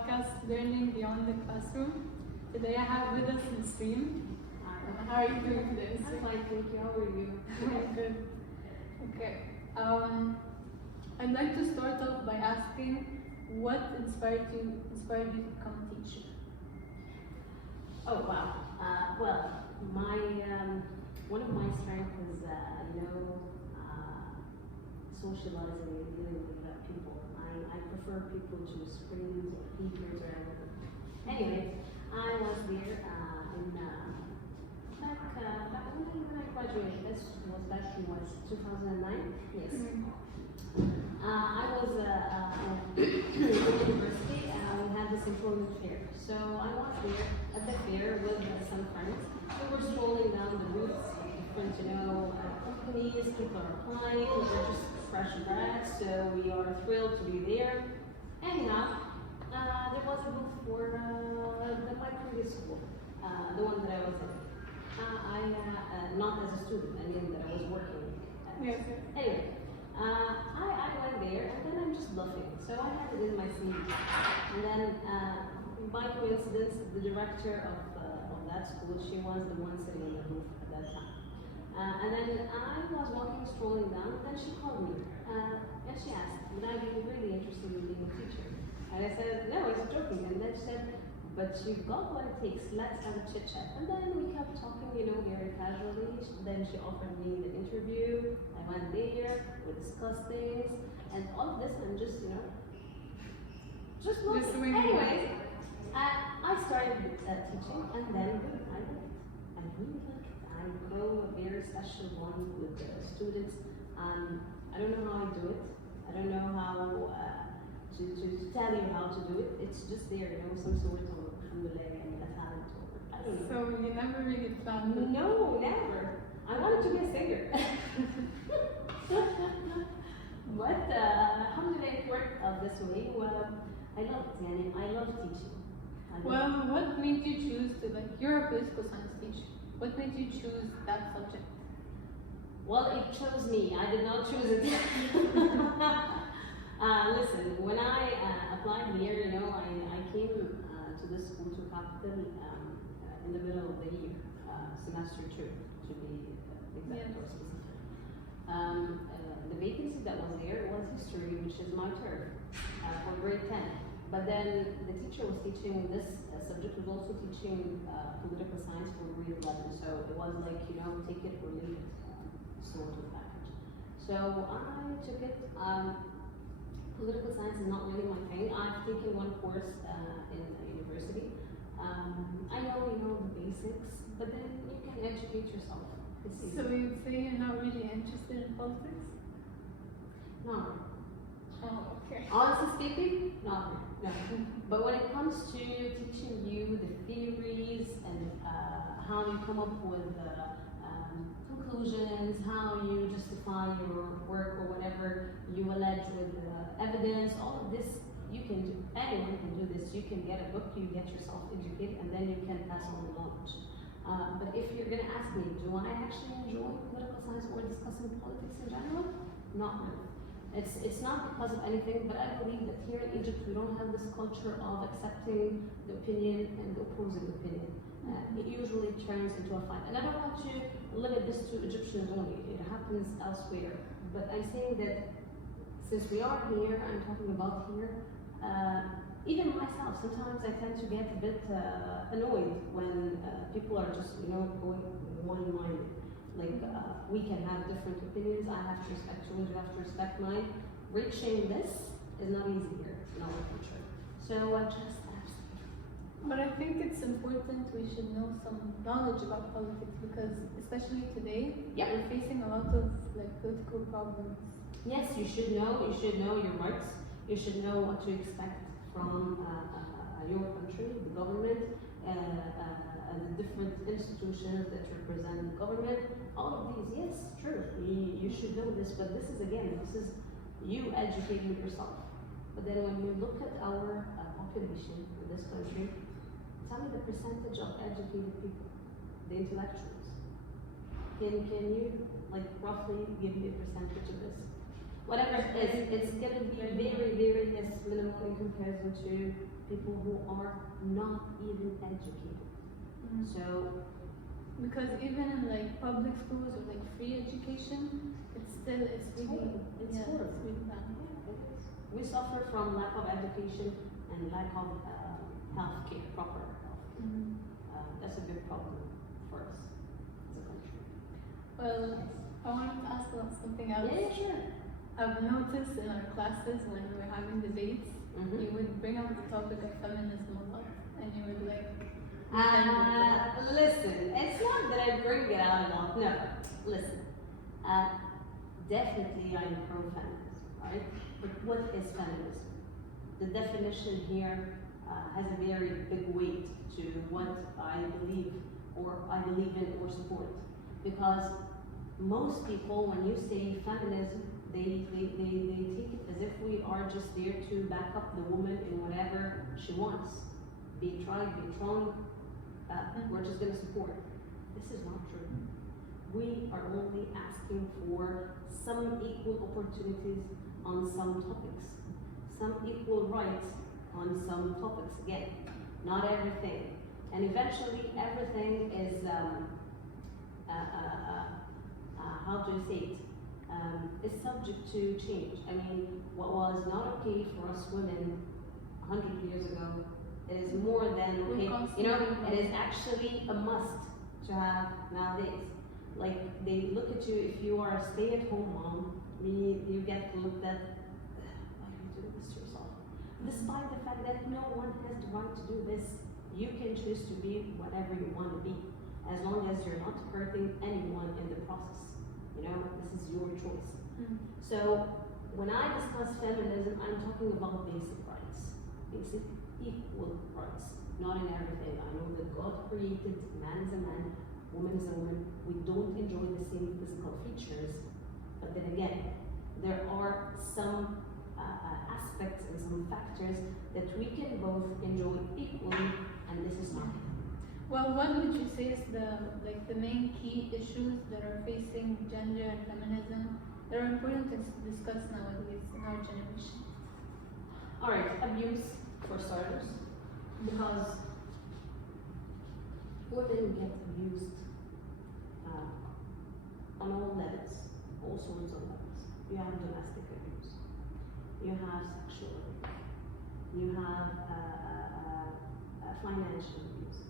podcast, Learning Beyond the Classroom. Today I have with us Ms. Reem. How are you doing today? I'm fine, thank you. How are you? Good. Okay. I'd like to start off by asking what inspired you to become a teacher? Oh wow. Well, my one of my strengths is socializing and dealing with people. I prefer people to screens or speakers or whatever. Anyway, I was there back when I graduated. This was back in 2009. Yes. I was in university and we had this employment fair. So I was there at the fair with some friends. We were strolling down the routes of different, companies. People are applying. We're just fresh grads, so we are thrilled to be there. Anyhow, there was a booth for my previous school, the one that I was in. Not as a student, I mean that I was working at. Yes. Anyway, I went there and then I'm just bluffing. So I had it in my CV. And then by coincidence, the director of that school, she was the one sitting in the booth at that time. And then I was walking, strolling down, and then she called me. And she asked, would I be really interested in being a teacher? And I said, no, I was joking. And then she said, but you've got what it takes, let's have a chit chat. And then we kept talking, very casually. Then she offered me the interview. I went there, we discussed things, and all of this, I'm just looking. Anyways, I started teaching, and then I really like it. I grow a very special bond with the students. I don't know how I do it. I don't know how to tell you how to do it. It's just there, some sort of alhamdulillah and a talent. I don't know. So you never really planned it? No, never. I wanted to be a singer. But alhamdulillah, it worked out this way. Well, I love it, I love teaching. What made you choose to, you're a political science teacher. What made you choose that subject? Well, it chose me. I did not choose it. Listen, when I applied here, I came to this school, to Capital, in the middle of the year, semester 2, to be exact or specific. The vacancy that was there was history, which is my turf, for grade 10. But then the teacher was teaching this subject, was also teaching political science for grade 11. So it was like, take it or leave it sort of package. So I took it. Political science is not really my thing. I've taken one course in university. I know, the basics, but then you can educate yourself. So you'd say you're not really interested in politics? No. Oh, okay. Honestly speaking, not really. No. But when it comes to teaching you the theories and how you come up with conclusions, how you justify your work or whatever you allege with evidence, all of this you can do. Anyone can do this. You can get a book, you get yourself educated, and then you can pass on the knowledge. But if you're going to ask me, do I actually enjoy political science or discussing politics in general? Not really. It's not because of anything, but I believe that here in Egypt we don't have this culture of accepting the opinion and the opposing opinion. It usually turns into a fight. And I don't want to limit this to Egyptians only. It happens elsewhere. But I'm saying that since we are here, I'm talking about here, even myself, sometimes I tend to get a bit annoyed when people are just, going one-minded. We can have different opinions. I have to respect yours, you have to respect mine. Reaching this is not easy here in our country. So But I think it's important we should know some knowledge about politics because, especially today, we're facing a lot of political problems. Yes, you should know. You should know your rights. You should know what to expect from your country, the government, the different institutions that represent the government. All of these, yes, true. You should know this, but this is you educating yourself. But then when you look at our population in this country, tell me the percentage of educated people, the intellectuals. Can you roughly give me a percentage of this? whatever it is, it's gonna be very, very minimal in comparison to people who are not even educated. So, because even in like public schools or like free education, it's really bad. We suffer from lack of education and lack of healthcare, proper healthcare. That's a big problem for us as a country. Well, I wanted to ask about something else. Yeah, sure. I've noticed in our classes when we were having debates, you would bring up the topic of feminism a lot, and you would like. Listen, it's not that I bring it out a lot. No, listen. Definitely, I'm pro-feminism, right? But what is feminism? The definition here has a very big weight to what I believe in or support, because most people, when you say feminism, they take it as if we are just there to back up the woman in whatever she wants. Be tried, be thrown, we're just going to support. This is not true. We are only asking for some equal opportunities on some topics, some equal rights on some topics. Again, not everything. And eventually everything is, how do you say it? Is subject to change. I mean, what was not okay for us women 100 years ago is more than okay. You know, it is actually a must to have nowadays. Like, they look at you, if you are a stay-at-home mom, you get looked at, why are you doing this to yourself? Despite the fact that no one has the right to do this, you can choose to be whatever you want to be, as long as you're not hurting anyone in the process. You know, this is your choice. So, when I discuss feminism, I'm talking about basic rights, basic equal rights, not in everything. I know that God created man is a man, woman is a woman. We don't enjoy the same physical features, but then again, there are some aspects and some factors that we can both enjoy equally, and this is not. Well, what would you say is the main key issues that are facing gender and feminism that are important to discuss nowadays in our generation? All right, abuse for starters, because women get abused on all levels, all sorts of levels. You have domestic abuse, you have sexual abuse, you have financial abuse,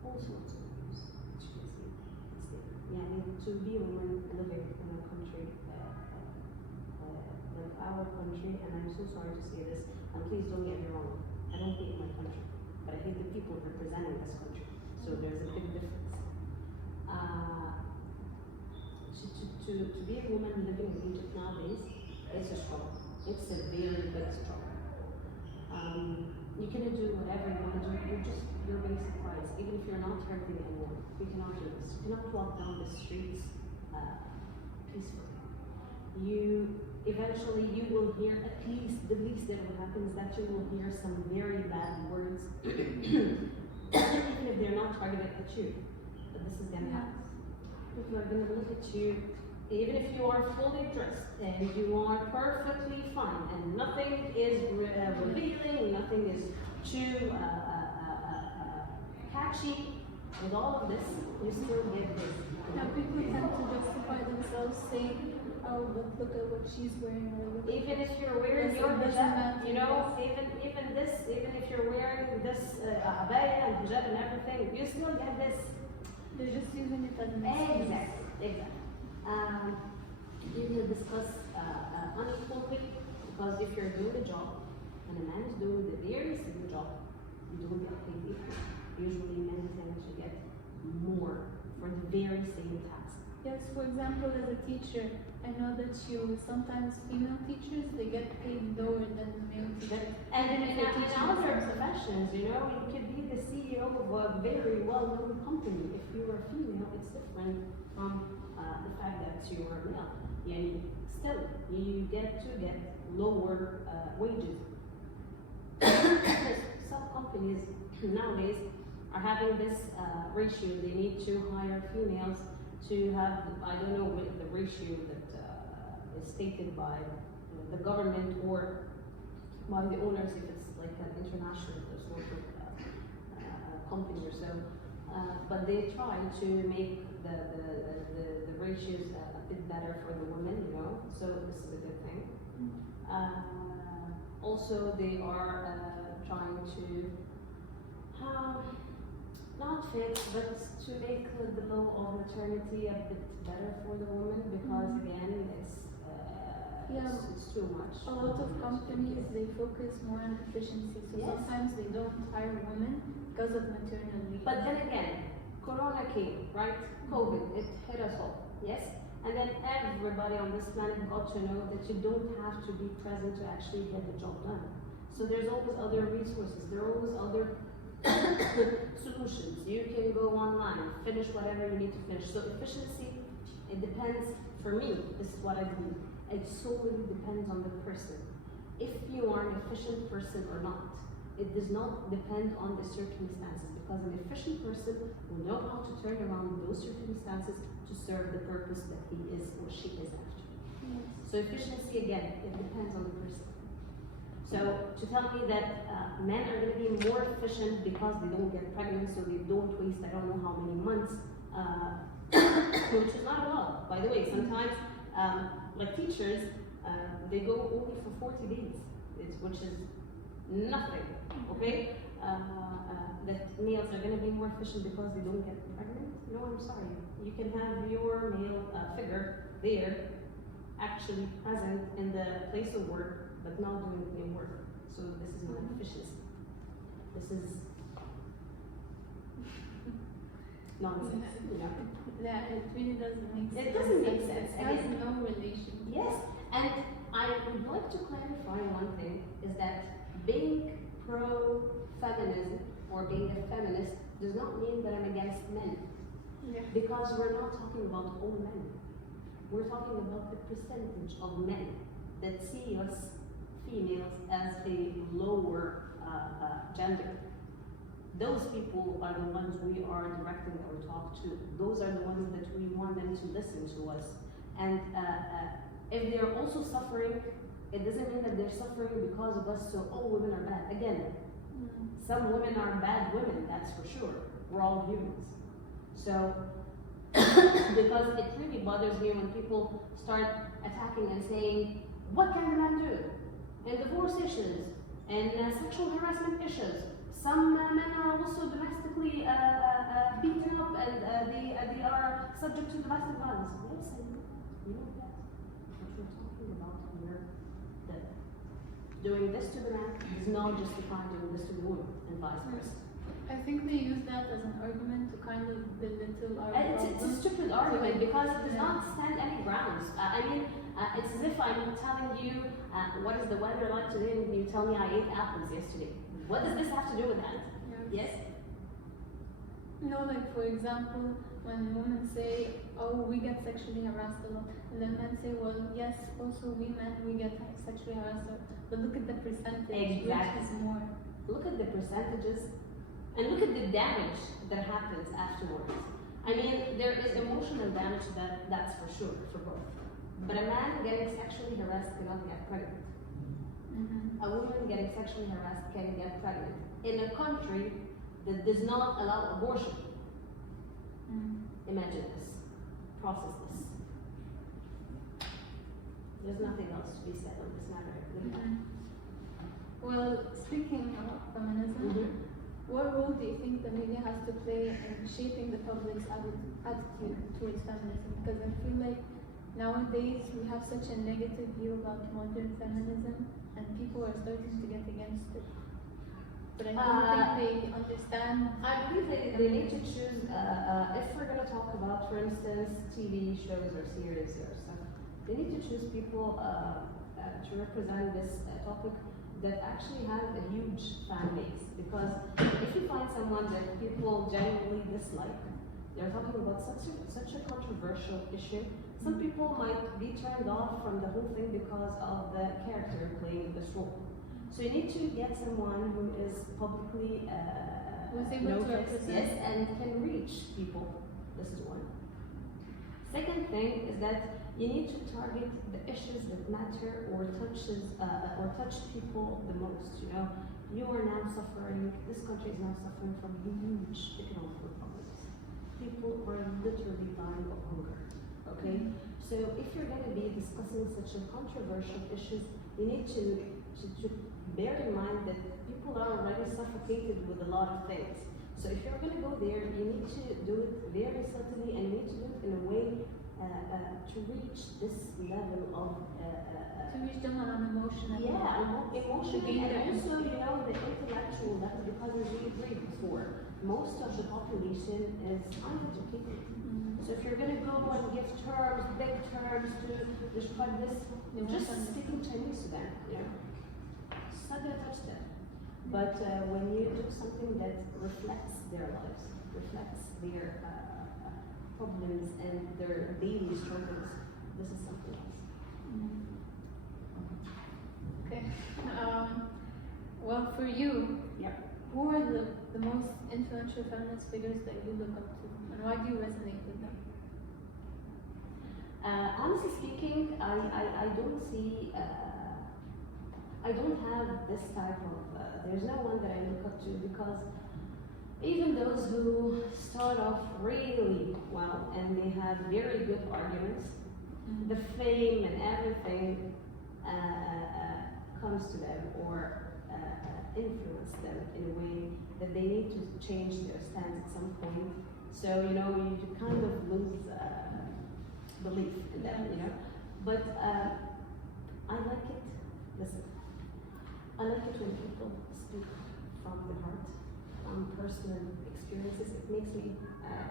all sorts of abuse, which you can see. It's there. Yeah, I mean, to be a woman living in a country like our country, and I'm so sorry to say this, and please don't get me wrong, I don't hate my country, but I hate the people representing this country. So there's a big difference. To be a woman living in Egypt nowadays, it's a struggle. It's a very big struggle. You cannot do whatever you want to do. You're just your basic rights. Even if you're not hurting anyone, you cannot do this. You cannot walk down the streets peacefully. Eventually you will hear, at least the least that will happen is that you will hear some very bad words, even if they're not targeted at you. But this is gonna happen. People are gonna look at you, even if you are fully dressed and you are perfectly fine and nothing is revealing, nothing is too catchy. With all of this, you still get this. Now people tend to justify themselves saying, oh, but look at what she's wearing. Or even if you're wearing your hijab, you know, even if you're wearing this abaya and hijab and everything, you still get this. They're just using it as an excuse. Exactly. You can discuss unequally, because if you're doing a job and a man is doing the very same job, you don't get paid equally. Usually men tend to get more for the very same task. Yes, for example, as a teacher, I know that sometimes female teachers, they get paid lower than the male teachers. And in other professions, you know, you could be the CEO of a very well-known company. If you are female, it's different from the fact that you are male. And still, you get to get lower wages. Some companies nowadays are having this ratio. They need to hire females to have, I don't know what the ratio that is stated by the government or by the owners, if it's like an international sort of company or so. But they try to make the ratios a bit better for the women, you know, so this is a good thing. Also, they are trying to not fix, but to make the law of maternity a bit better for the woman, because again, it's too much. A lot of companies, they focus more on efficiency, so sometimes they don't hire women because of maternal leave. But then again, Corona came, right? COVID, it hit us all, yes? And then everybody on this planet got to know that you don't have to be present to actually get the job done. So there's always other resources, there are always other solutions. You can go online, finish whatever you need to finish. So efficiency, it depends, for me, this is what I believe. It solely depends on the person. If you are an efficient person or not, it does not depend on the circumstances, because an efficient person will know how to turn around those circumstances to serve the purpose that he is or she is after. Yes. So efficiency, again, it depends on the person. So to tell me that men are going to be more efficient because they don't get pregnant, so they don't waste I don't know how many months, which is not a lot, by the way. Sometimes, like teachers, they go only for 40 days, which is nothing, okay? That males are going to be more efficient because they don't get pregnant? No, I'm sorry. You can have your male figure there, actually present in the place of work, but not doing the work. So this is not efficiency. This is nonsense, you know? Yeah, it really doesn't make sense. It doesn't make sense. It has no relation. Yes, and I would like to clarify one thing, is that being pro-feminism or being a feminist does not mean that I'm against men. Yeah. Because we're not talking about all men. We're talking about the percentage of men that see us females as a lower gender. Those people are the ones we are directing our talk to. Those are the ones that we want them to listen to us. And if they're also suffering, it doesn't mean that they're suffering because of us, so all women are bad. Again, some women are bad women, that's for sure. We're all humans. So, because it really bothers me when people start attacking and saying, what can the man do? In divorce issues, and sexual harassment issues. Some men are also domestically beaten up, and they are subject to domestic violence. Yes, you know that. What we're talking about here, that doing this to the man does not justify doing this to the woman, and vice versa. I think they use that as an argument to kind of belittle our It's a stupid argument because it does not stand any grounds. I mean, it's as if I'm telling you what is the weather like today, and you tell me I ate apples yesterday. What does this have to do with that? Yes? You know, like for example, when women say, oh, we get sexually harassed a lot, and then men say, well, yes, also we men, we get sexually harassed a lot, but look at the percentage, Exactly. which is more. Look at the percentages, and look at the damage that happens afterwards. I mean, there is emotional damage, that's for sure, for both. But a man getting sexually harassed cannot get pregnant. A woman getting sexually harassed can get pregnant. In a country that does not allow abortion. Imagine this. Process this. There's nothing else to be said on this matter. Well, speaking about feminism, what role do you think the media has to play in shaping the public's attitude towards feminism? Because I feel like nowadays we have such a negative view about modern feminism, and people are starting to get against it. But I don't think they understand. I believe they need to choose, if we're going to talk about, for instance, TV shows or series or stuff, they need to choose people to represent this topic that actually have a huge fan base. Because if you find someone that people genuinely dislike, they're talking about such a controversial issue, some people might be turned off from the whole thing because of the character playing this role. So you need to get someone who is publicly noticed, yes, and can reach people. This is one. Second thing is that You need to target the issues that matter or touch people the most. You know, you are now suffering. This country is now suffering from huge economic problems. People are literally dying of hunger. Okay, so if you're going to be discussing such a controversial issues, you need to bear in mind that people are already suffocated with a lot of things. So if you're going to go there, you need to do it very subtly, and you need to do it in a way to reach this level of To reach them on an emotional emotionally, and also, you know, the intellectual level, because as we agreed before, most of the population is uneducated. So if you're going to go and give terms, big terms to describe this, just speaking Chinese to them, you know, it's not going to touch them. But when you do something that reflects their lives, reflects their problems and their daily struggles, this is something else. Okay. Well, for you, who are the most influential feminist figures that you look up to, and why do you resonate with them? Honestly speaking, I don't see, I don't have this type of, there's no one that I look up to, because even those who start off really well and they have very good arguments, the fame and everything comes to them or influence them in a way that they need to change their stance at some point. So, you know, you kind of lose belief in them, you know. But I like it, listen, I like it when people speak from the heart, from personal experiences. It makes me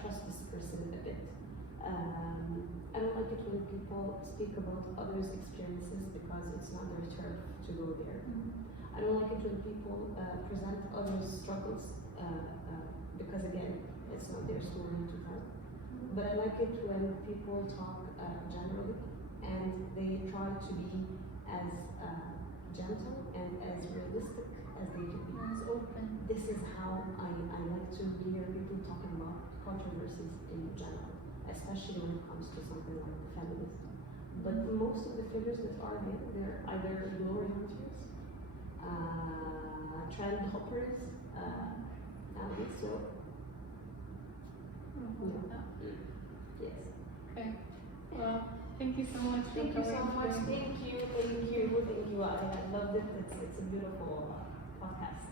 trust this person a bit. I don't like it when people speak about others' experiences because it's not their turf to go there. I don't like it when people present others' struggles because, again, it's not their story to tell. But I like it when people talk generally and they try to be as gentle and as realistic as they can be. As open. This is how I like to hear people talking about controversies in general, especially when it comes to something like feminism. But most of the figures that are there, they're either glory hunters, trend hoppers, so. Yes. Okay. Well, thank you so much. Thank you so much. Thank you. I loved it. It's a beautiful podcast.